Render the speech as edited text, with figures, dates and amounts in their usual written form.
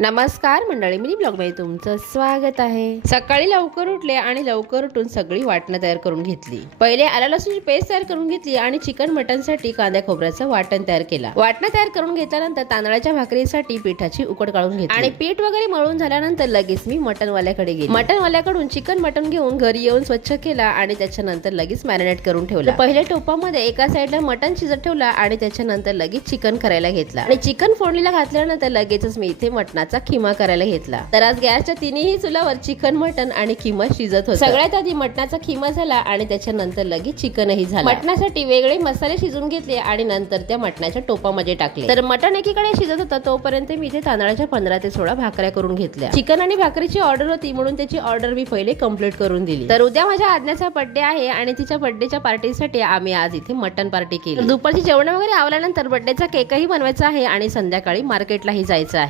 नमस्कार मंडळी, mini blog मध्ये तुमचं स्वागत आहे। सकाळी लवकर उठले आणि लवकर उठून सगळी वाटणं तयार करून घेतली। पहिले आलं लसूणची पेस्ट तयार करून घेतली आणि चिकन मटन साठी कांदा खोबऱ्याचं वाटण तयार केला। वाटण तयार करून घेतल्यानंतर तांदळाच्या भाकरीसाठी पिठाची उकड काढून घेतली आणि पीठ वगैरे मळून झाल्यानंतर लगेच मी मटन वाल्याकडे गेले। मटन वाल्याकडून चिकन मटन घेऊन घरी येऊन स्वच्छ केला आणि त्याच्यानंतर लगेच मॅरिनेट करून ठेवला। पहिल्या टोपामध्ये एका साईडला मटन शिजत ठेवला आणि त्याच्यानंतर लगेच चिकन करायला घेतला आणि चिकन फोडणीला घातल्यानंतर लगेचच मी इथे मटणाचा खिमा करायला घेतला। तर आज गॅसच्या तिन्ही चुलावर चिकन मटन आणि खिमा शिजत होता। सगळ्यात आधी मटणाचा खिमा झाला आणि त्याच्यानंतर लगेच चिकनही झालं। मटणासाठी वेगळे मसाले शिजून घेतले आणि नंतर त्या मटणाच्या टोपामध्ये टाकले। तर मटण एकीकडे शिजत होता तोपर्यंत मी इथे तांदळाच्या 15 ते 16 भाकऱ्या करून घेतल्या। चिकन आणि भाकरीची ऑर्डर होती म्हणून त्याची ऑर्डर मी पहिले कंप्लीट करून दिली। तर उद्या माझ्या आज्ञाचा बर्थडे आहे आणि तिच्या बर्थडेच्या पार्टीसाठी आम्ही आज इथे मटन पार्टी केली। दुपारची जेवण वगैरे आवल्यानंतर बर्थडेचा केकही बनवायचा आहे आणि संध्याकाळी मार्केटलाही जायचं आहे।